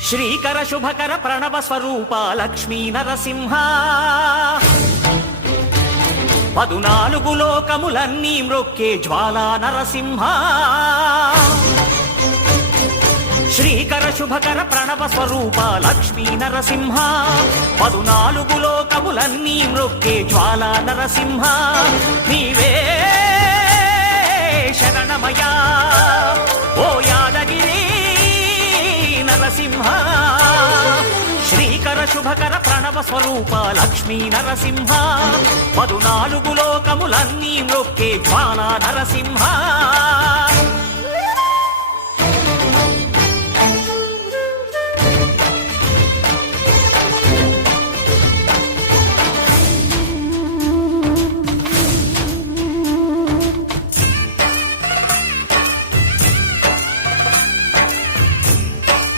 శ్రీకర శుభకర ప్రణవ స్వరూప లక్ష్మీ నరసింహ 14 లోకములన్నీ మ్రొక్కే జ్వాలా నరసింహ శ్రీకర శుభకర ప్రణవ స్వరూప లక్ష్మీ నరసింహ 14 లోకములన్నీ మ్రొక్కే జ్వాలా నరసింహ నీవే శరణమయా ఓ యాదగిరి నరసింహ శ్రీకర శుభకర ప్రణవ స్వరూప లక్ష్మీ నరసింహ 14 లోకములన్నీ మ్రొక్కే జ్వాలా నరసింహ